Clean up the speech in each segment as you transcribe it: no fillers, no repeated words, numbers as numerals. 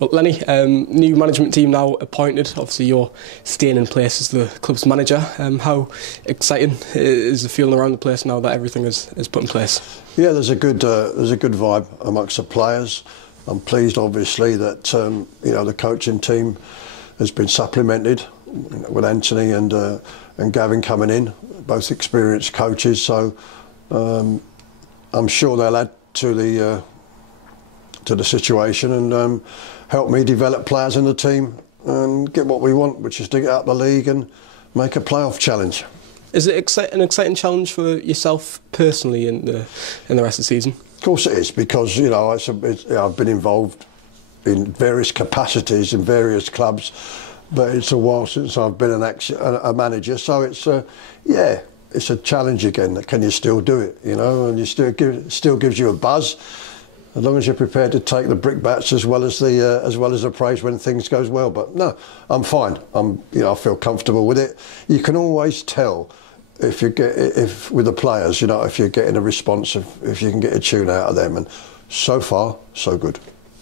Well, Lennie, new management team now appointed. Obviously, you're staying in place as the club's manager. How exciting is the feeling around the place now that everything is put in place? Yeah, there's a good vibe amongst the players. I'm pleased, obviously, that the coaching team has been supplemented with Anthony and Gavin coming in, both experienced coaches. So I'm sure they'll add to the situation and help me develop players in the team and get what we want, which is to get out the league and make a playoff challenge. Is it an exciting challenge for yourself personally in the rest of the season? Of course it is, because I've been involved in various capacities in various clubs, but it's a while since I've been a manager. So it's a challenge again. Can you still do it? And you still gives you a buzz, as long as you're prepared to take the brickbats as well as the praise when things goes well. But no, I'm fine. I feel comfortable with it. You can always tell if with the players, if you're getting a response, if you can get a tune out of them, and so far so good.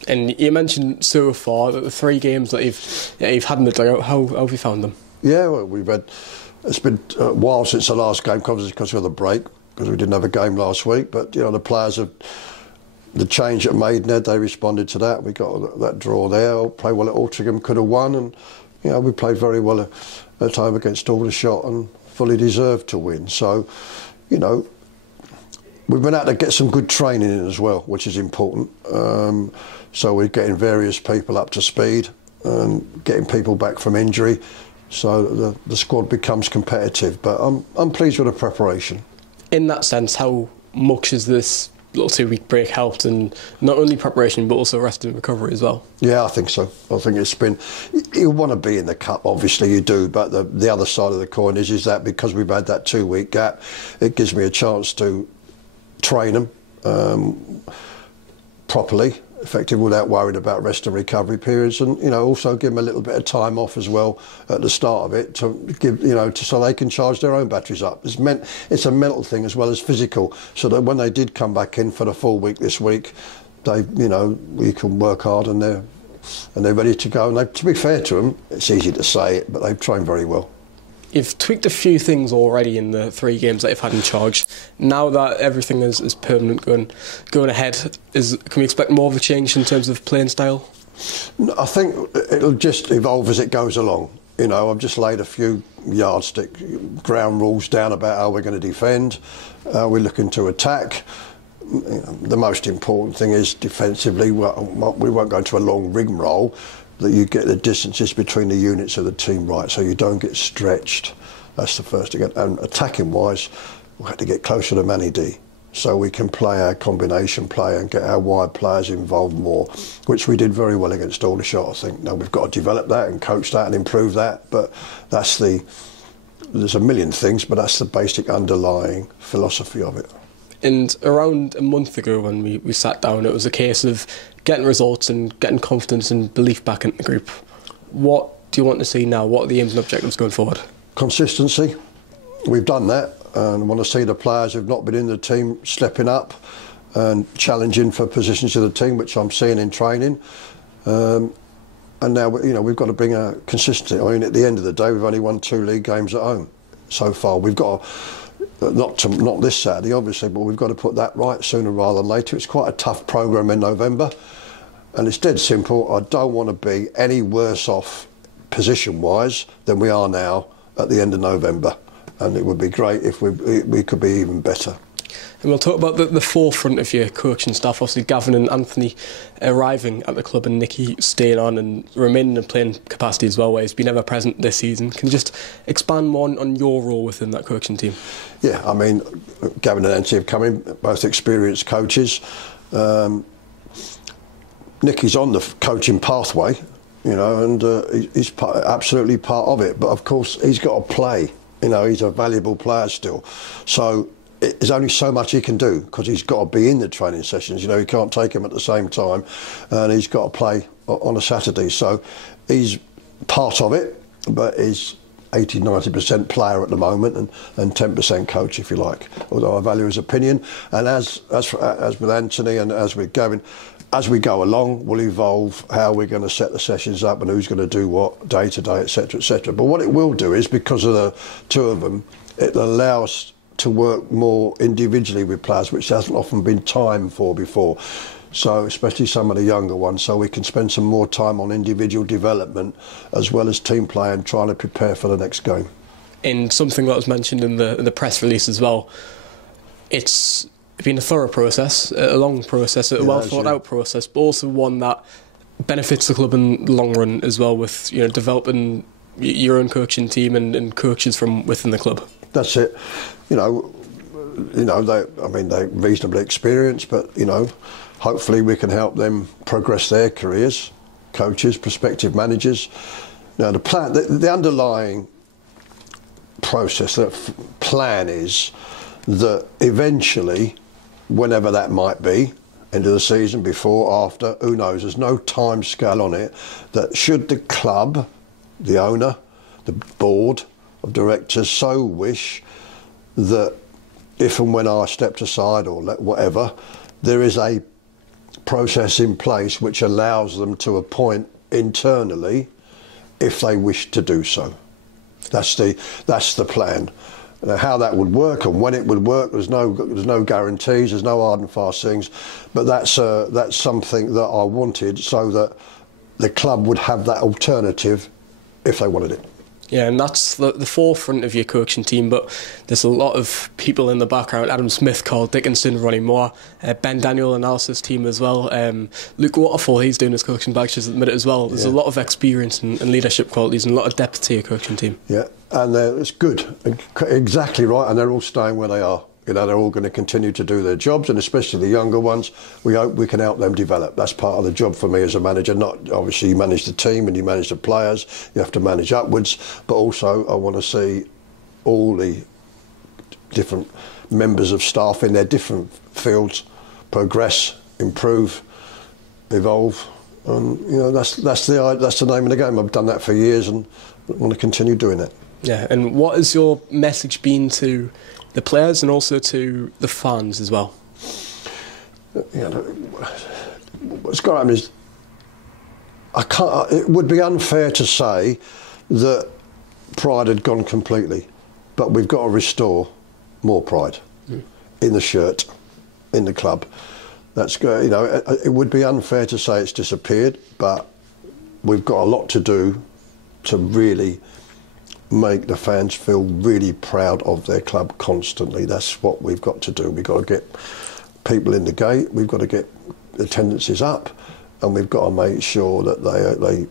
And you mentioned so far that the 3 games that you've had in the dugout. How have you found them? Yeah, well, it's been a while since the last game, because of the break, because we didn't have a game last week. But the players have. The change at Maidenhead, they responded to that. We got that draw there. Played well at Altrincham, could have won, and we played very well at the time against Aldershot and fully deserved to win. So, we've been able to get some good training in as well, which is important. So we're getting various people up to speed and getting people back from injury, so the squad becomes competitive. But I'm pleased with the preparation. In that sense, how much has this little 2-week break helped in not only preparation but also rest and recovery as well? Yeah, I think so. I think it's been. You want to be in the cup, obviously you do, but the other side of the coin is that because we've had that 2-week gap, it gives me a chance to train them properly, effectively, without worrying about rest and recovery periods, and also give them a little bit of time off as well at the start of it to give so they can charge their own batteries up. It's a mental thing as well as physical, so that when they did come back in for the full week this week, we can work hard and they're ready to go. And to be fair to them, it's easy to say it, but they've trained very well. You've tweaked a few things already in the 3 games that you've had in charge. Now that everything is permanent going ahead, can we expect more of a change in terms of playing style? I think it'll just evolve as it goes along. I've just laid a few yardstick ground rules down about how we're going to defend, how we're looking to attack. The most important thing is defensively, we won't go into a long rigmarole, that you get the distances between the units of the team right, so you don't get stretched. That's the first thing. And attacking wise, we had to get closer to Manny D, so we can play our combination play and get our wide players involved more, which we did very well against Aldershot, I think. Now we've got to develop that and coach that and improve that, but there's a million things, but that's the basic underlying philosophy of it. And around a month ago when we sat down, it was a case of getting results and getting confidence and belief back in the group. What do you want to see now? What are the aims and objectives going forward? Consistency. We've done that, and I want to see the players who've not been in the team stepping up and challenging for positions of the team, which I'm seeing in training. And now we've got to bring a consistency. I mean, at the end of the day, we've only won 2 league games at home so far. We've got not this Saturday, obviously, but we've got to put that right sooner rather than later. It's quite a tough programme in November, and it's dead simple. I don't want to be any worse off position-wise than we are now at the end of November, and it would be great if we could be even better. And we'll talk about the forefront of your coaching staff. Obviously, Gavin and Anthony arriving at the club and Nicky staying on and remaining in playing capacity as well, where he's been ever present this season. Can you just expand more on your role within that coaching team? Yeah, I mean, Gavin and Anthony have come in, both experienced coaches. Nicky's on the coaching pathway, and he's absolutely part of it. But of course, he's got to play. He's a valuable player still. So there's only so much he can do, because he's got to be in the training sessions. He can't take them at the same time, and he's got to play on a Saturday. So he's part of it, but he's 80-90% player at the moment and 10% coach, if you like. Although I value his opinion, and as with Anthony and as with Gavin, as we go along, we'll evolve how we're going to set the sessions up and who's going to do what day to day, etc., etc. But what it will do is, because of the two of them, it'll allow us to work more individually with players, which hasn't often been time for before. So especially some of the younger ones, so we can spend some more time on individual development as well as team play and trying to prepare for the next game. In something that was mentioned in the press release as well, it's been a thorough process, a long process, a well thought out process, but also one that benefits the club in the long run as well, with developing your own coaching team and coaches from within the club. That's it. They're reasonably experienced, but hopefully we can help them progress their careers, coaches, prospective managers. Now the underlying process, that plan is that eventually, whenever that might be, end of the season, before, after, who knows, there's no time scale on it, that should the club, the owner, the board of directors so wish, that if and when I stepped aside or whatever, there is a process in place which allows them to appoint internally if they wish to do so. That's the plan. Now, how that would work and when it would work, there's no guarantees, there's no hard and fast things, but that's something that I wanted, so that the club would have that alternative if they wanted it. Yeah, and that's the forefront of your coaching team, but there's a lot of people in the background. Adam Smith, Carl Dickinson, Ronnie Moore, Ben Daniel analysis team as well. Luke Waterfall, he's doing his coaching badges at the minute as well. There's a lot of experience and leadership qualities and a lot of depth to your coaching team. Yeah, and it's good, exactly right, and they're all staying where they are. They're all going to continue to do their jobs, and especially the younger ones, we hope we can help them develop. That's part of the job for me as a manager. Not obviously you manage the team and you manage the players, you have to manage upwards, but also I want to see all the different members of staff in their different fields progress, improve, evolve, and that's the name of the game. I've done that for years and I want to continue doing it. Yeah, and what has your message been to the players and also to the fans as well? What's got to happen is, it would be unfair to say that pride had gone completely, but we've got to restore more pride in the shirt, in the club. That's good. It would be unfair to say it's disappeared, but we've got a lot to do to really make the fans feel really proud of their club constantly. That's what we've got to do. We've got to get people in the gate, we've got to get attendances up, and we've got to make sure that they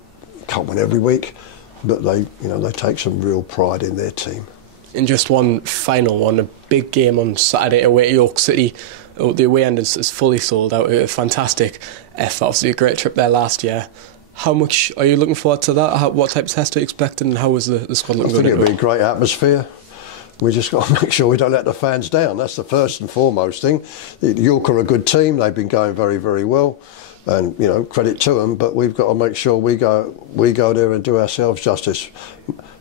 can't win every week, but they take some real pride in their team. And just one final one, a big game on Saturday away to York City. The away end is fully sold out. A fantastic effort, obviously a great trip there last year. How much are you looking forward to that? What type of test are you expecting, and how is the squad looking? I think it'll be a great atmosphere. We just got to make sure we don't let the fans down. That's the first and foremost thing. York are a good team. They've been going very, very well, and credit to them. But we've got to make sure we go there and do ourselves justice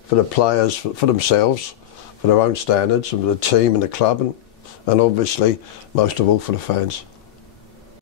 for the players, for themselves, for their own standards, and for the team and the club, and obviously most of all for the fans.